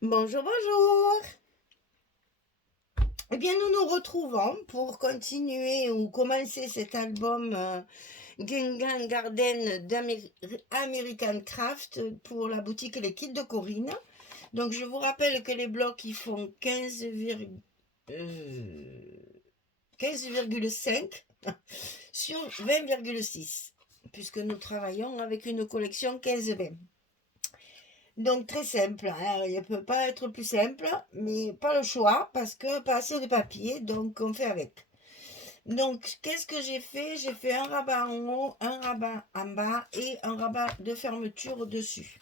Bonjour, bonjour. Eh bien, nous nous retrouvons pour continuer ou commencer cet album Gengan Garden d'American Craft pour la boutique Les Kits de Corinne. Donc, je vous rappelle que les blocs, ils font 15,5 sur 20,6 puisque nous travaillons avec une collection 15-20. Donc très simple, hein, il ne peut pas être plus simple, mais pas le choix parce que pas assez de papier, donc on fait avec. Donc qu'est-ce que j'ai fait? J'ai fait un rabat en haut, un rabat en bas et un rabat de fermeture au-dessus.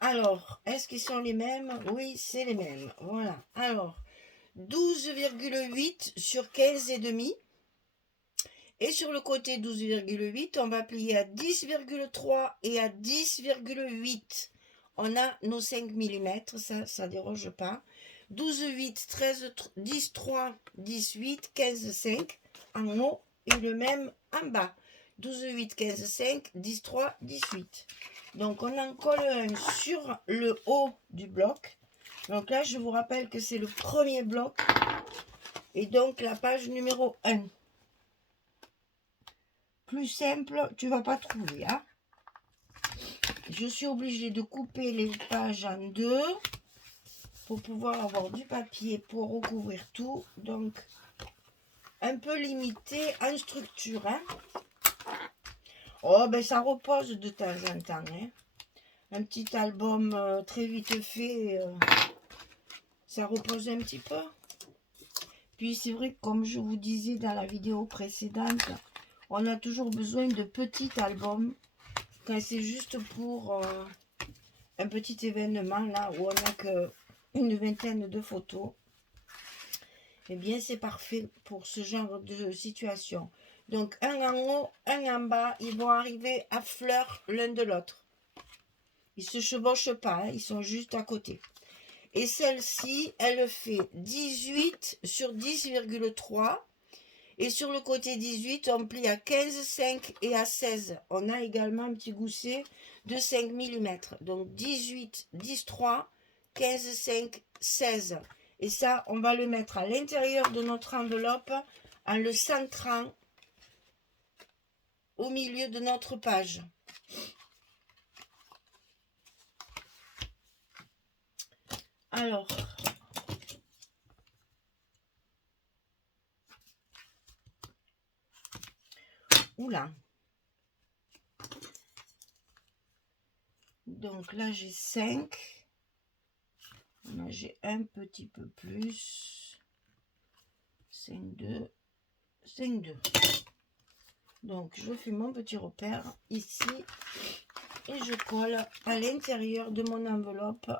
Alors, est-ce qu'ils sont les mêmes? Oui, c'est les mêmes. Voilà. Alors, 12,8 sur 15,5. Et sur le côté 12,8, on va plier à 10,3 et à 10,8. On a nos 5 mm, ça ne déroge pas. 12,8, 13, 10, 3, 18, 15, 5 en haut et le même en bas. 12,8, 15, 5, 10, 3, 18. Donc on en colle un sur le haut du bloc. Donc là, je vous rappelle que c'est le premier bloc et donc la page numéro 1. Plus simple, tu vas pas trouver. Hein. Je suis obligée de couper les pages en deux pour pouvoir avoir du papier pour recouvrir tout. Donc, un peu limité en structure. Hein. Oh, ben ça repose de temps en temps. Hein. Un petit album très vite fait, ça repose un petit peu. Puis c'est vrai que comme je vous disais dans la vidéo précédente, on a toujours besoin de petits albums quand c'est juste pour un petit événement là où on n'a qu'une vingtaine de photos. Eh bien c'est parfait pour ce genre de situation. Donc un en haut, un en bas, ils vont arriver à fleur l'un de l'autre. Ils ne se chevauchent pas, hein, ils sont juste à côté. Et celle-ci, elle fait 18 sur 10,3. Et sur le côté 18, on plie à 15, 5 et à 16. On a également un petit gousset de 5 mm. Donc 18, 10, 3, 15, 5, 16. Et ça, on va le mettre à l'intérieur de notre enveloppe en le centrant au milieu de notre page. Alors, oula. Donc là, j'ai 5. Là, j'ai un petit peu plus. 5, 2, 5, 2. Donc, je fais mon petit repère ici et je colle à l'intérieur de mon enveloppe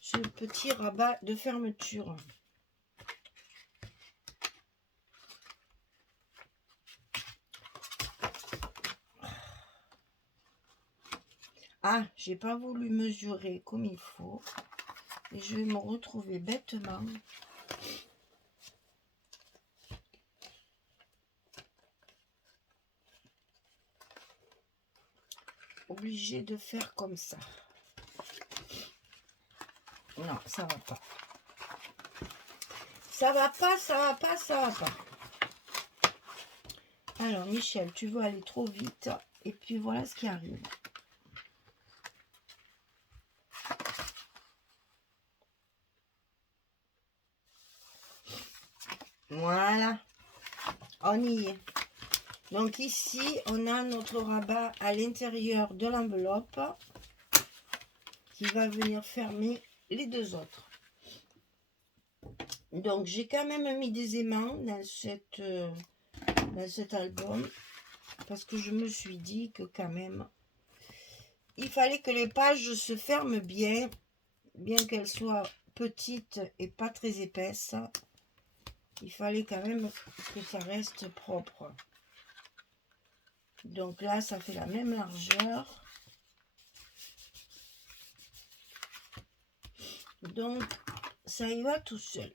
ce petit rabat de fermeture. Ah, j'ai pas voulu mesurer comme il faut et je vais me retrouver bêtement obligée de faire comme ça. Non, ça va pas. Ça va pas, ça va pas, ça va pas. Alors, Michel, tu veux aller trop vite. Et puis, voilà ce qui arrive. Voilà. On y est. Donc, ici, on a notre rabat à l'intérieur de l'enveloppe qui va venir fermer les deux autres. Donc, j'ai quand même mis des aimants dans cet album parce que je me suis dit que quand même, il fallait que les pages se ferment bien qu'elles soient petites et pas très épaisses. Il fallait quand même que ça reste propre. Donc là, ça fait la même largeur. Donc, ça y va tout seul.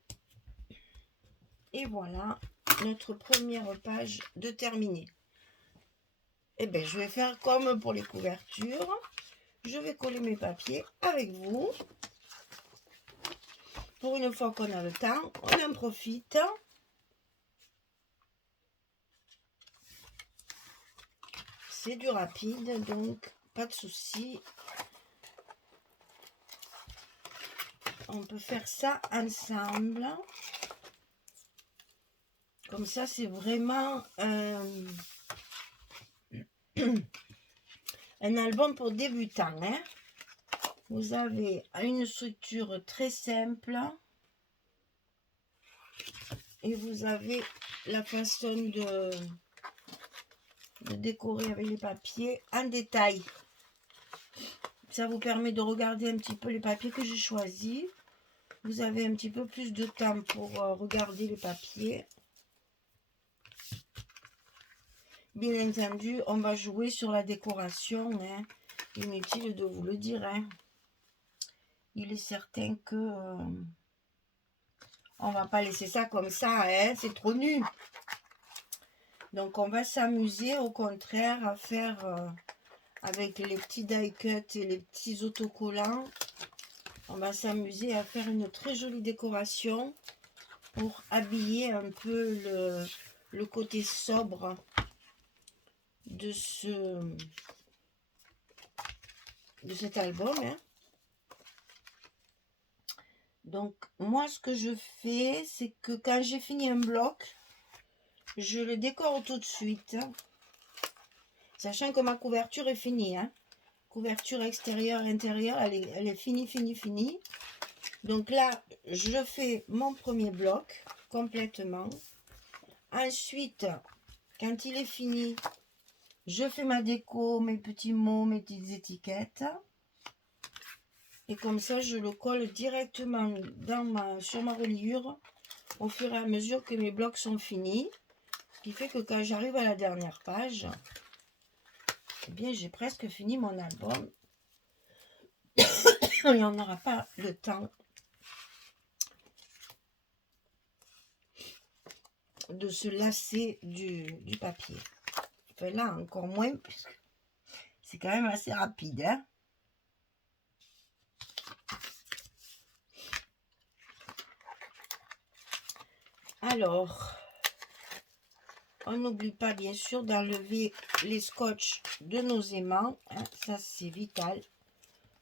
Et voilà, notre première page de terminée. Eh bien, je vais faire comme pour les couvertures. Je vais coller mes papiers avec vous. Pour une fois qu'on a le temps, on en profite. C'est du rapide, donc pas de souci. On peut faire ça ensemble. Comme ça, c'est vraiment un album pour débutants. Hein. Vous avez une structure très simple. Et vous avez la façon de décorer avec les papiers en détail. Ça vous permet de regarder un petit peu les papiers que j'ai choisis. Vous avez un petit peu plus de temps pour regarder les papiers. Bien entendu, on va jouer sur la décoration. Hein. Inutile de vous le dire. Hein. Il est certain que on va pas laisser ça comme ça. Hein. C'est trop nu. Donc, on va s'amuser au contraire à faire avec les petits die cut et les petits autocollants. On va s'amuser à faire une très jolie décoration pour habiller un peu le côté sobre de cet album. Hein. Donc, moi, ce que je fais, c'est que quand j'ai fini un bloc, je le décore tout de suite. Sachant que ma couverture est finie. Hein. Couverture extérieure, intérieure, elle est finie. Donc là, je fais mon premier bloc complètement. Ensuite, quand il est fini, je fais ma déco, mes petits mots, mes petites étiquettes. Et comme ça, je le colle directement sur ma reliure au fur et à mesure que mes blocs sont finis. Ce qui fait que quand j'arrive à la dernière page, eh bien, j'ai presque fini mon album. Il n'y en aura pas le temps de se lasser du papier. Enfin, là, encore moins, puisque c'est quand même assez rapide. Hein. Alors, on n'oublie pas bien sûr d'enlever les scotch de nos aimants. Hein, ça, c'est vital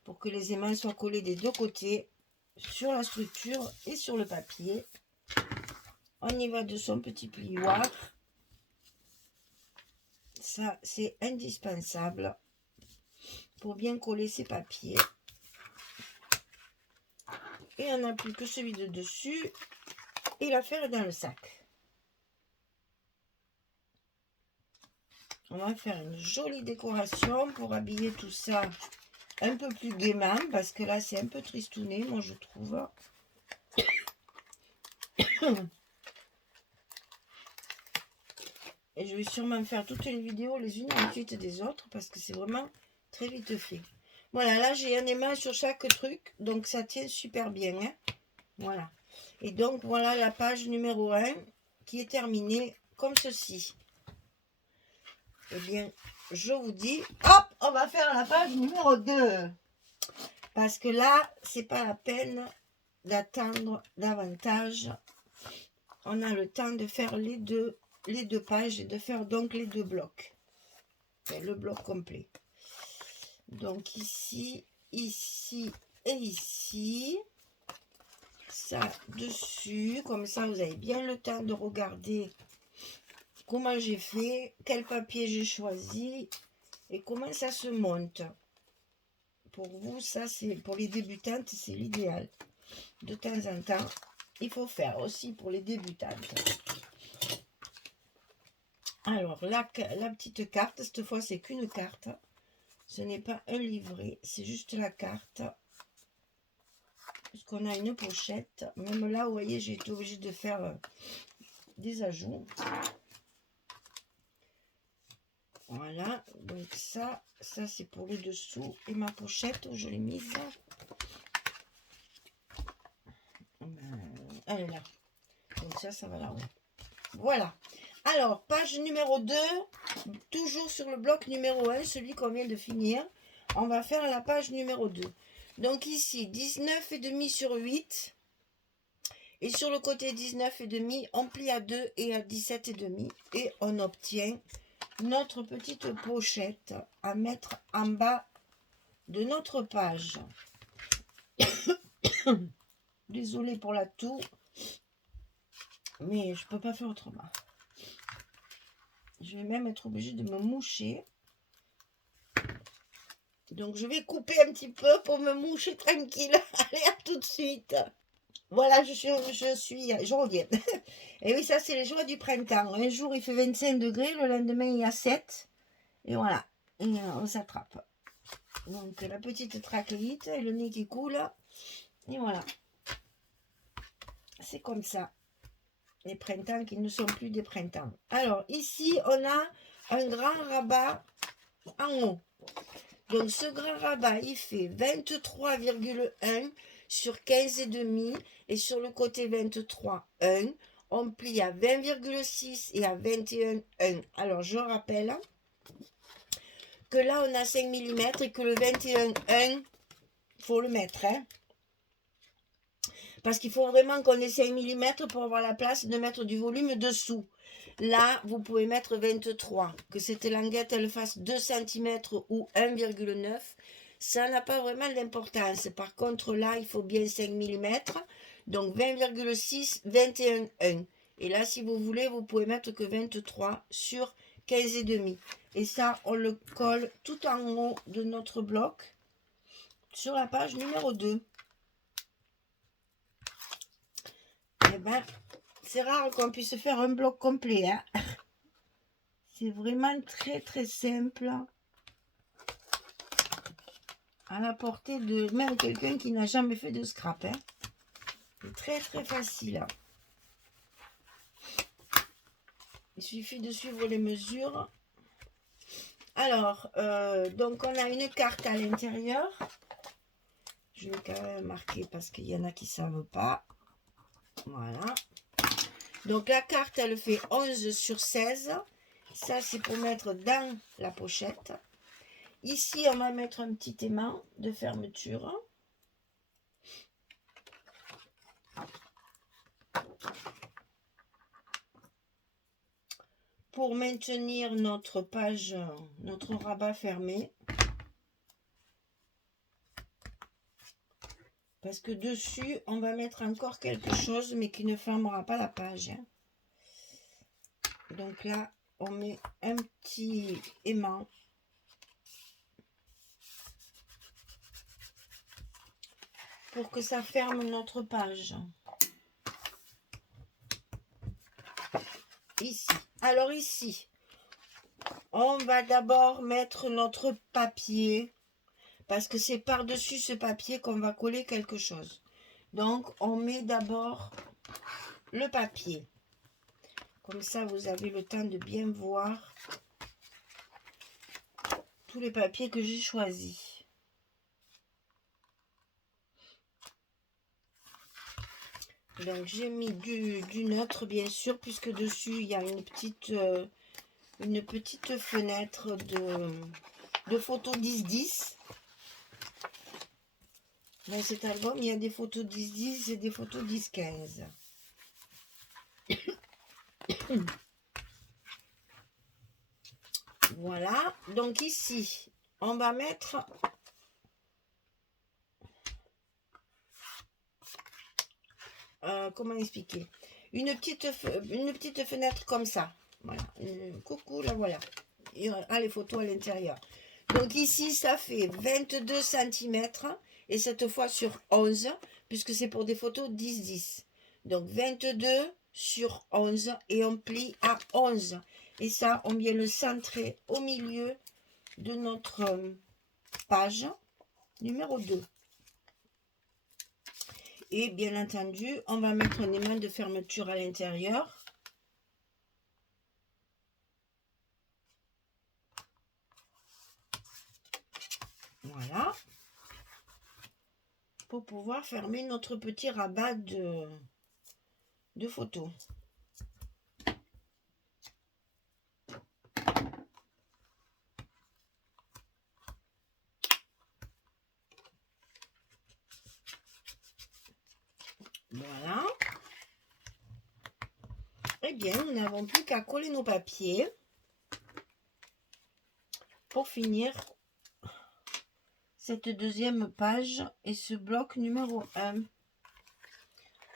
pour que les aimants soient collés des deux côtés sur la structure et sur le papier. On y va de son petit plioir. Ça, c'est indispensable pour bien coller ces papiers. Et on n'a plus que celui de dessus et l'affaire est dans le sac. On va faire une jolie décoration pour habiller tout ça un peu plus gaiement, parce que là c'est un peu tristouné, moi je trouve. Et je vais sûrement faire toutes les vidéos les unes à la suite des autres, parce que c'est vraiment très vite fait. Voilà, là j'ai un aimant sur chaque truc, donc ça tient super bien. Hein. Voilà. Et donc voilà la page numéro 1 qui est terminée comme ceci. Eh bien, je vous dis, hop, on va faire la page numéro 2. Parce que là, c'est pas la peine d'attendre davantage. On a le temps de faire les deux pages et de faire donc les deux blocs. Enfin, le bloc complet. Donc ici, ici et ici. Ça dessus. Comme ça, vous avez bien le temps de regarder comment j'ai fait, quel papier j'ai choisi et comment ça se monte. Pour vous, ça c'est pour les débutantes, c'est l'idéal. De temps en temps, il faut faire aussi pour les débutantes. Alors, la petite carte, cette fois c'est qu'une carte. Ce n'est pas un livret, c'est juste la carte. Puisqu'on a une pochette. Même là, vous voyez, j'ai été obligée de faire des ajouts. Voilà, donc ça c'est pour le dessous. Et ma pochette où je l'ai mise, elle est là. Donc ça va là-haut. Voilà. Alors, page numéro 2, toujours sur le bloc numéro 1, celui qu'on vient de finir. On va faire la page numéro 2. Donc ici, 19,5 sur 8. Et sur le côté 19,5, on plie à 2 et à 17,5. Et on obtient notre petite pochette à mettre en bas de notre page. Désolée pour la toux, mais je peux pas faire autrement. Je vais même être obligée de me moucher. Donc je vais couper un petit peu pour me moucher tranquille. Allez, à tout de suite. Voilà, je reviens. Et oui, ça c'est les joies du printemps. Un jour il fait 25 degrés, le lendemain il y a 7. Et voilà, et on s'attrape. Donc la petite trachéite et le nez qui coule. Et voilà. C'est comme ça. Les printemps qui ne sont plus des printemps. Alors ici on a un grand rabat en haut. Donc ce grand rabat il fait 23,1 sur 15,5 et sur le côté 23,1 on plie à 20,6 et à 21,1. Alors je rappelle que là on a 5 mm et que le 21,1 faut le mettre, hein. Parce qu'il faut vraiment qu'on ait 5 mm pour avoir la place de mettre du volume dessous. Là, vous pouvez mettre 23. Que cette languette, elle fasse 2 cm ou 1,9, ça n'a pas vraiment d'importance. Par contre, là, il faut bien 5 mm. Donc 20,6, 21,1. Et là, si vous voulez, vous pouvez mettre que 23 sur 15,5. Et ça, on le colle tout en haut de notre bloc sur la page numéro 2. Eh ben, c'est rare qu'on puisse faire un bloc complet, hein. C'est vraiment très très simple, à la portée de même quelqu'un qui n'a jamais fait de scrap, hein. C'est très très facile. Il suffit de suivre les mesures. Alors, donc on a une carte à l'intérieur. Je vais quand même marquer parce qu'il y en a qui ne savent pas. Voilà. Donc la carte, elle fait 11 sur 16. Ça, c'est pour mettre dans la pochette. Ici, on va mettre un petit aimant de fermeture. Pour maintenir notre page, notre rabat fermé. Parce que dessus, on va mettre encore quelque chose, mais qui ne fermera pas la page. Donc là, on met un petit aimant. Pour que ça ferme notre page. Ici. Alors ici, on va d'abord mettre notre papier. Parce que c'est par-dessus ce papier qu'on va coller quelque chose. Donc, on met d'abord le papier. Comme ça, vous avez le temps de bien voir tous les papiers que j'ai choisis. Donc, j'ai mis du neutre, bien sûr, puisque dessus, il y a une petite fenêtre de photos 10-10. Dans cet album, il y a des photos 10-10 et des photos 10-15. Voilà. Donc ici, on va mettre comment expliquer, une petite fenêtre comme ça. Voilà. Coucou, là voilà. Il y a les photos à l'intérieur. Donc ici, ça fait 22 cm. Et cette fois sur 11, puisque c'est pour des photos 10-10. Donc 22 sur 11 et on plie à 11. Et ça, on vient le centrer au milieu de notre page numéro 2. Et bien entendu, on va mettre un aimant de fermeture à l'intérieur. Voilà. Pour pouvoir fermer notre petit rabat de photos. Voilà. Très bien, nous n'avons plus qu'à coller nos papiers pour finir cette deuxième page et ce bloc numéro 1.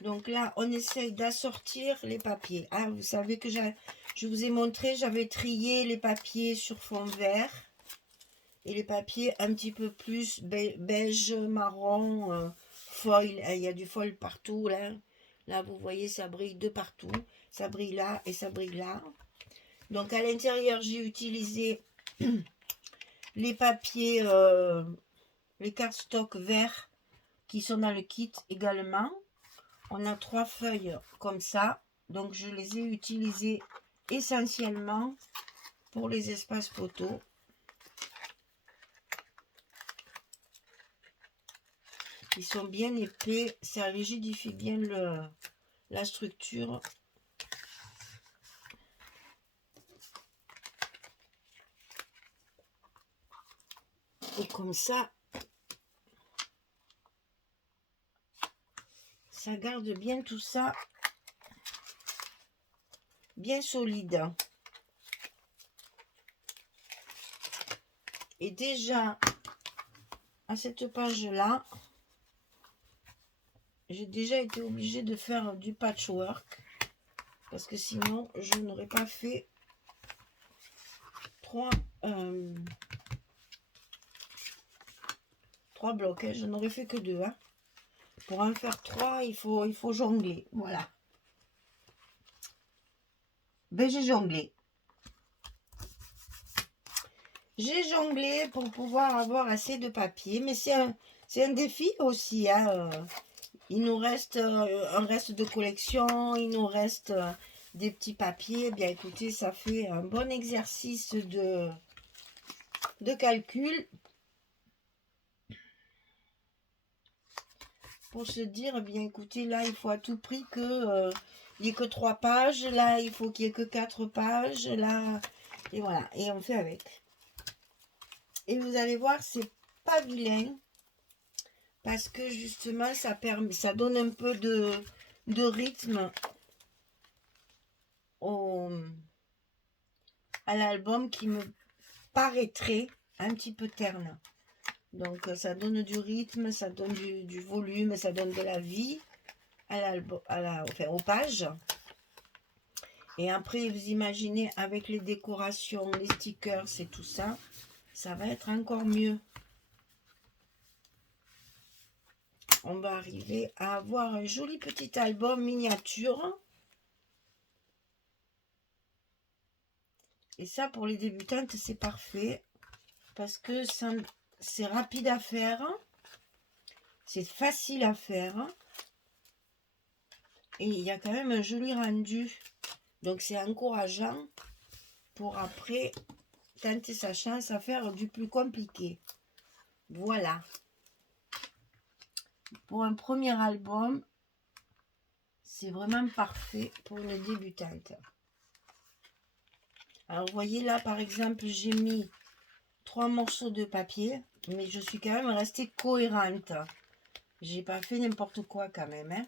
Donc là, on essaye d'assortir les papiers. Ah, vous savez que je vous ai montré, j'avais trié les papiers sur fond vert et les papiers un petit peu plus beige, marron, foil. Il y a du foil partout là. Là, vous voyez, ça brille de partout. Ça brille là et ça brille là. Donc à l'intérieur, j'ai utilisé les papiers, les cardstock verts qui sont dans le kit également. On a 3 feuilles comme ça. Donc je les ai utilisées essentiellement pour les espaces photos. Ils sont bien épais. Ça rigidifie bien la structure. Et comme ça, ça garde bien tout ça, bien solide. Et déjà, à cette page-là, j'ai déjà été obligée de faire du patchwork. Parce que sinon, je n'aurais pas fait 3 blocs. Hein. Je n'aurais fait que 2. Hein. Pour en faire 3, il faut jongler. Voilà. Ben, j'ai jonglé. J'ai jonglé pour pouvoir avoir assez de papier. Mais c'est un défi aussi. Hein. Il nous reste un reste de collection. Il nous reste des petits papiers. Eh bien, écoutez, ça fait un bon exercice de calcul. Pour se dire, eh bien écoutez, là il faut à tout prix que il n'y ait que 3 pages, là il faut qu'il n'y ait que 4 pages, là, et voilà, et on fait avec. Et vous allez voir, c'est pas vilain, parce que justement ça donne un peu de rythme à l'album qui me paraîtrait un petit peu terne. Donc ça donne du rythme, ça donne du volume, ça donne de la vie aux pages. Et après, vous imaginez avec les décorations, les stickers et tout ça, ça va être encore mieux. On va arriver à avoir un joli petit album miniature. Et ça, pour les débutantes, c'est parfait. Parce que c'est rapide à faire. C'est facile à faire. Et il y a quand même un joli rendu. Donc, c'est encourageant pour après tenter sa chance à faire du plus compliqué. Voilà. Pour un premier album, c'est vraiment parfait pour une débutante. Alors, vous voyez là, par exemple, j'ai mis 3 morceaux de papier, mais je suis quand même restée cohérente. J'ai pas fait n'importe quoi quand même. Hein.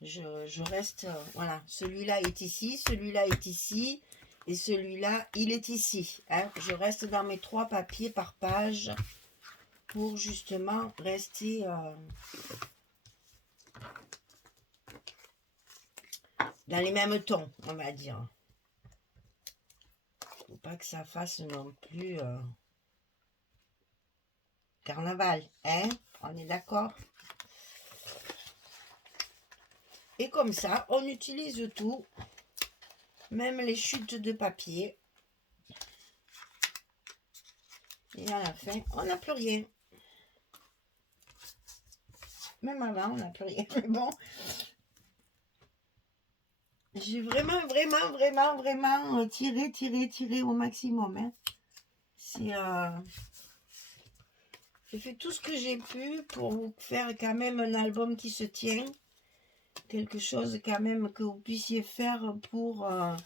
Je reste, voilà, celui-là est ici, celui-là est ici, et celui-là, il est ici. Hein. Je reste dans mes 3 papiers par page pour justement rester dans les mêmes tons, on va dire. Faut pas que ça fasse non plus carnaval, hein? On est d'accord? Et comme ça, on utilise tout, même les chutes de papier. Et à la fin, on n'a plus rien. Même avant, on n'a plus rien. Mais bon, j'ai vraiment tiré au maximum. Hein. J'ai fait tout ce que j'ai pu pour vous faire quand même un album qui se tient. Quelque chose quand même que vous puissiez faire pour un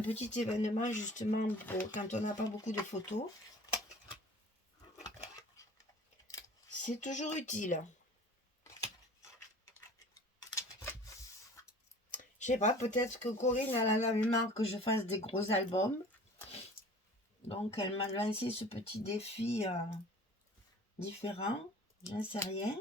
petit événement justement pour quand on n'a pas beaucoup de photos. C'est toujours utile. Je sais pas, peut-être que Corinne, elle en avait marre que je fasse des gros albums. Donc, elle m'a lancé ce petit défi différent. J'en sais rien.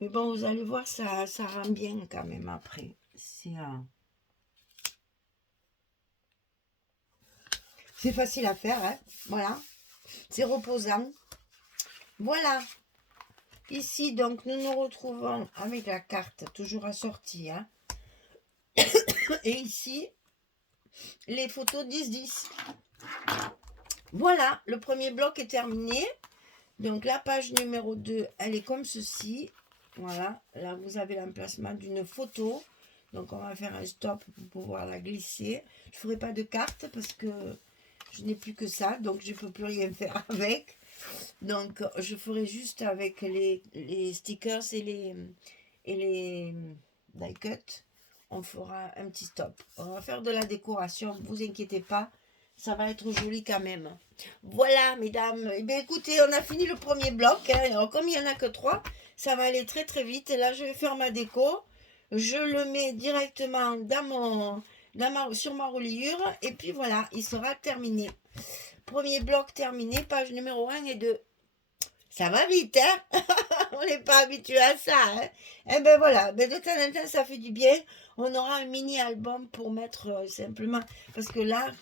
Mais bon, vous allez voir, ça rend bien quand même après. C'est facile à faire, hein. Voilà. C'est reposant. Voilà. Ici, donc, nous nous retrouvons avec la carte, toujours assortie. Hein. Et ici, les photos 10-10. Voilà, le premier bloc est terminé. Donc, la page numéro 2, elle est comme ceci. Voilà, là, vous avez l'emplacement d'une photo. Donc, on va faire un stop pour pouvoir la glisser. Je ne ferai pas de carte parce que je n'ai plus que ça. Donc, je ne peux plus rien faire avec. Donc, je ferai juste avec les stickers et les die cut. On fera un petit stop. On va faire de la décoration. Ne vous inquiétez pas. Ça va être joli quand même. Voilà, mesdames. Eh bien, écoutez, on a fini le premier bloc. Hein. Alors, comme il n'y en a que 3, ça va aller très, très vite. Et là, je vais faire ma déco. Je le mets directement sur ma reliure. Et puis, voilà, il sera terminé. Premier bloc terminé, page numéro 1 et 2. Ça va vite, hein. On n'est pas habitué à ça, hein. Eh ben voilà, ben de temps en temps, ça fait du bien. On aura un mini-album pour mettre simplement... Parce que là,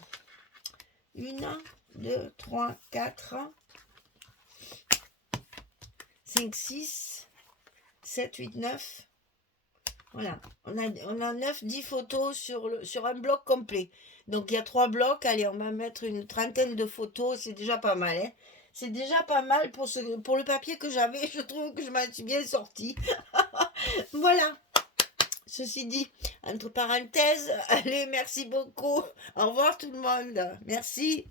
1, 2, 3, 4, 5, 6, 7, 8, 9. Voilà, on a 9, 10 photos sur un bloc complet. Donc il y a 3 blocs, allez, on va mettre une trentaine de photos, c'est déjà pas mal. Hein. C'est déjà pas mal pour le papier que j'avais, je trouve que je m'en suis bien sortie. Voilà, ceci dit, entre parenthèses, allez, merci beaucoup. Au revoir tout le monde, merci.